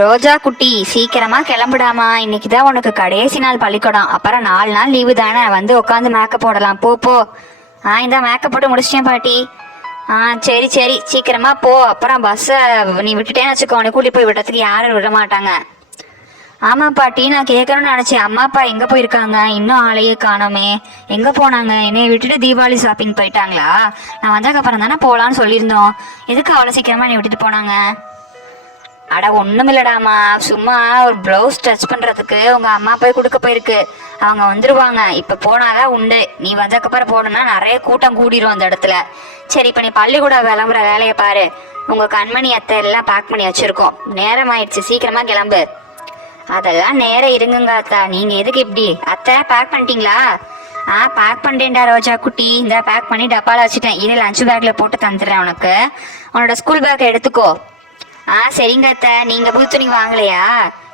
ரோஜா குட்டி சீக்கிரமா கிளம்புடாமா, இன்னைக்கு தான் உனக்கு கடைசி நாள் பள்ளிக்கூடம். அப்புறம் 4 நாள் லீவு தானே, வந்து உட்காந்து மேக்கப் போடலாம். போ போ. இந்த மேக்கப் போட்டு முடிச்சிட்டேன் பாட்டி. சரி சரி, சீக்கிரமா போ. அப்புறம் பஸ்ஸை நீ விட்டுட்டேன்னு வச்சுக்கோ, உன்னை கூட்டி போய் விடுறதுக்கு யாரும் விட மாட்டாங்க. ஆமா பாட்டி, நான் கேட்கணும்னு நினைச்சேன். அம்மா அப்பா எங்க போயிருக்காங்க? இன்னும் ஆளையே காணோமே. எங்க போனாங்க? என்னை விட்டுட்டு தீபாவளி ஷாப்பிங் போயிட்டாங்களா? நான் வந்ததுக்கு அப்புறம் தானே போலான்னு சொல்லியிருந்தோம். எதுக்கு அவ்வளோ சீக்கிரமா என்னை விட்டுட்டு போனாங்க? அட ஒண்ணும் இல்லடாமா, சும்மா ஒரு பிளவுஸ் ஸ்டிச் பண்றதுக்கு உங்க அம்மா போய் கொடுக்க போயிருக்கு. அவங்க வந்துருவாங்க. இப்ப போனாதான் உண்டு. நீ வந்தக்கப்புறம் போனா நிறைய கூட்டம் கூடிரும் அந்த இடத்துல. சரி, இப்ப நீ பள்ளிக்கூட விளம்புற வேலையை பாரு. உங்க கண்மணி அத்தை எல்லாம் பேக் பண்ணி வச்சிருக்கோம். நேரம் ஆயிடுச்சு, சீக்கிரமா கிளம்பு. அதெல்லாம் நேரம் இருங்குங்க அத்தா, நீங்க எதுக்கு இப்படி? அத்தை பேக் பண்ணிட்டீங்களா? பேக் பண்ணிட்டேன்டா ரோஜா குட்டி. இந்த பேக் பண்ணி டப்பால வச்சுட்டேன். இரு, லஞ்ச் பேக்ல போட்டு தந்துடுறேன் உனக்கு. உன்னோட ஸ்கூல் பேக்கை எடுத்துக்கோ. சரிங்க அத்தை. நீங்க புது துணி வாங்கலையா?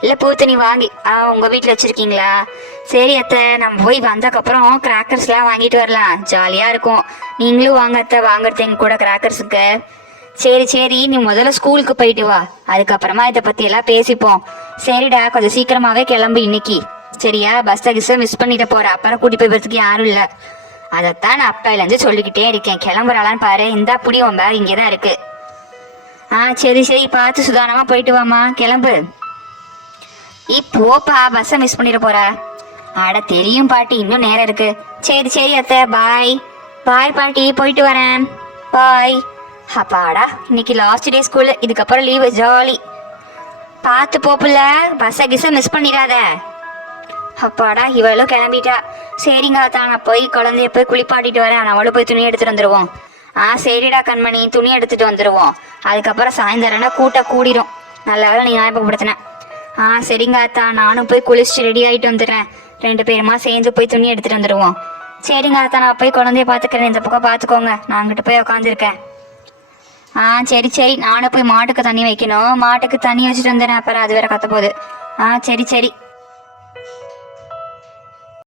இல்ல புது துணி வாங்கி உங்க வீட்டுல வச்சிருக்கீங்களா? சரி அத்தை, நம்ம போய் வந்ததுக்கப்புறம் கிராக்கர்ஸ் எல்லாம் வாங்கிட்டு வரலாம். ஜாலியா இருக்கும். நீங்களும் வாங்க அத்தை, வாங்குறது எங்க கூட கிராக்கர்ஸுக்கு. சரி சரி, நீ முதல்ல ஸ்கூலுக்கு போயிட்டு வா, அதுக்கப்புறமா இதை பத்தி எல்லாம் பேசிப்போம். சரிடா, கொஞ்சம் சீக்கிரமாவே கிளம்பு இன்னைக்கு. சரியா? பஸ்ஸை கிஸ்ஸை மிஸ் பண்ணிட்டு போற, அப்புறம் கூட்டி போய் வரதுக்கு யாரும் இல்ல. அதைத்தான் நான் அப்பையில இருந்து சொல்லிக்கிட்டே இருக்கேன். கிளம்புறாளான்னு பாரு. இந்தா புடி, உன் பேக் இங்கேதான் இருக்கு. சரி சரி, பார்த்து சுதானமா போயிட்டு வாமா, கிளம்பு. போப்பா, பஸ்ஸை மிஸ் பண்ணிட போற. அட தெரியும் பாட்டி, இன்னும் நேரம் இருக்கு. சரி சரி அத்தை, பாய். பாய் பாட்டி, போயிட்டு வரேன். பாய். அப்பாடா, இன்னைக்கு லாஸ்ட் டே ஸ்கூலு, இதுக்கப்புறம் லீவு, ஜாலி. பார்த்து போப்புல, பஸ்ஸை கிஸ்ஸை மிஸ் பண்ணிடாத. அப்பாடா, இவளும் கிளம்பிட்டா. சரிங்க தான், நான் போய் குழந்தைய போய் குளிப்பாட்டிட்டு வரேன். அவளும் போய் துணி எடுத்துட்டு வந்துடுவோம். சரிடா கண்மணி, துணி எடுத்துட்டு வந்துடுவோம். அதுக்கப்புறம் சாயந்தரம்னா கூட்டம் கூடிரும். நல்ல வேலை நீ ஞாபகப்படுத்தினேன். சரிங்க அத்தா, நானும் போய் குளிச்சுட்டு ரெடி ஆகிட்டு வந்துடுறேன். 2 பேருமா சேர்ந்து போய் துணி எடுத்துட்டு வந்துடுவோம். சரிங்க அத்தா, நான் போய் குழந்தைய பார்த்துக்கிறேன். இந்த பக்கம் பார்த்துக்கோங்க, நான் அங்கிட்ட போய் உட்காந்துருக்கேன். சரி சரி, நானும் போய் மாட்டுக்கு தண்ணி வைக்கணும். மாட்டுக்கு தண்ணி வச்சுட்டு வந்துடுறேன், அப்புறம் அது வேற கத்த போகுது. சரி சரி.